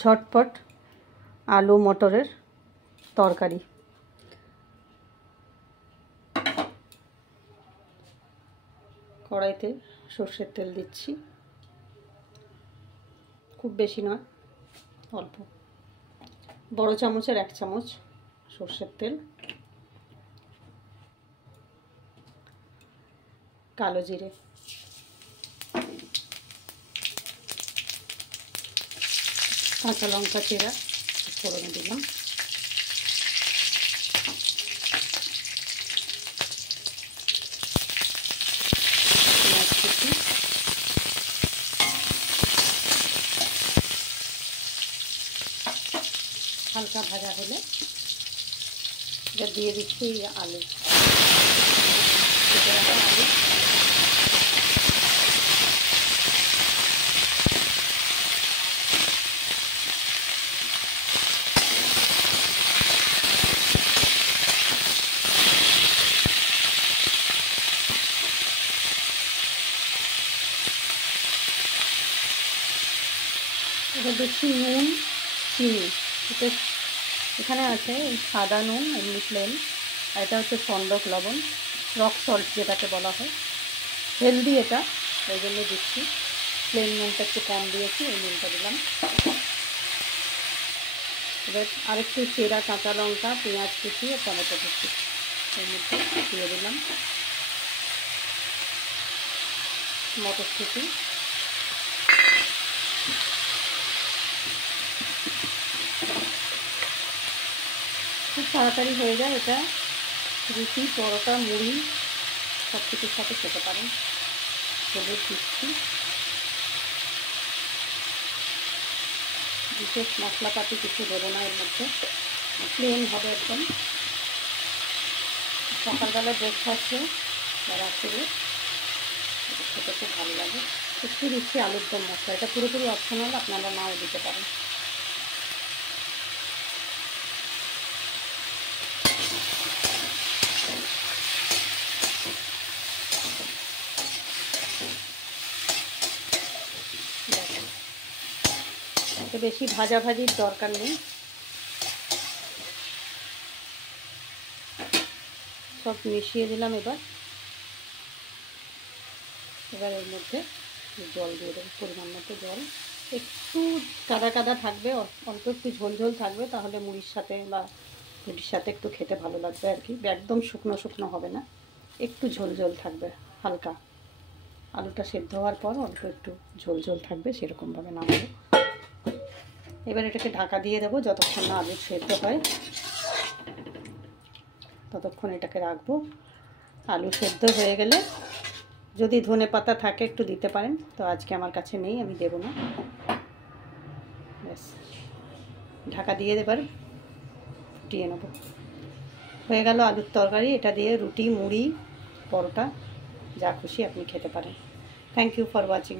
ঝটপট আলু মটরের তরকারি। কড়াইতে সর্ষের তেল দিচ্ছি, খুব বেশি নয়, অল্প, বড় চামচের 1 চামচ সর্ষের তেল, কালো জিরে, কাঁচা লঙ্কা চেরা ফোড়নে দিলাম, পেঁয়াজ কুচি, হালকা ভাজা হলে এটা দিয়ে দিচ্ছি আলু, কেটে রাখা আলু, এবার দিচ্ছি নুন, চিনি। এখানে আছে সাদা নুন, এমনি প্লেন, আর এটা হচ্ছে সন্দক লবণ, রক সল্ট যেটাকে বলা হয়, হেলদি এটা, ওই জন্য দিচ্ছি। প্লেন নুনটা একটু কম দিয়েছি, ওই নুনটা দিলাম। এবার আরেকটু চেরা কাঁচা লঙ্কা, পেঁয়াজ কুচি আর টমেটো কুচি এর মধ্যে দিয়ে দিলাম, মটরশুঁটি, খুব তাড়াতাড়ি হয়ে যায় এটা, রুটি, পরোটা, মুড়ি সব কিছুর সাথে খেতে পারেন। হলুদ দিচ্ছি, বিশেষ মশলাপাতি কিছু দেবো না এর মধ্যে, প্লেন হবে একদম। সকালবেলা ব্রেকফাস্টে রাত্রে খেতে খুব ভালো লাগে। একটু দিচ্ছি আলুর দম মশলা, এটা পুরোপুরি অপশনাল, আপনারা নাও দিতে পারেন। এটা বেশি ভাজাভাজির দরকার নেই, সব মিশিয়ে দিলাম। এবার এর মধ্যে জল দিয়ে দেবো, পরিমাণ মতো জল, একটু কাদা কাদা থাকবে, অল্প একটু ঝোল ঝোল থাকবে, তাহলে মুড়ির সাথে বা রুটির সাথে একটু খেতে ভালো লাগবে আর কি। একদম শুকনো শুকনো হবে না, একটু ঝোল ঝোল থাকবে হালকা। আলুটা সেদ্ধ হওয়ার পর অল্প একটু ঝোল ঝোল থাকবে, সেরকমভাবে নামাবো। এবার এটাকে ঢাকা দিয়ে দেবো, যতক্ষণ না আলু সেদ্ধ হয় ততক্ষণ এটাকে রাখবো। আলু সেদ্ধ হয়ে গেলে যদি ধনে পাতা থাকে একটু দিতে পারেন, তো আজকে আমার কাছে নেই, আমি দেবো না। ব্যাস, ঢাকা দিয়ে এবার ফুটিয়ে নেব। হয়ে গেল আলুর তরকারি। এটা দিয়ে রুটি, মুড়ি, পরোটা যা খুশি আপনি খেতে পারেন। Thank you for watching.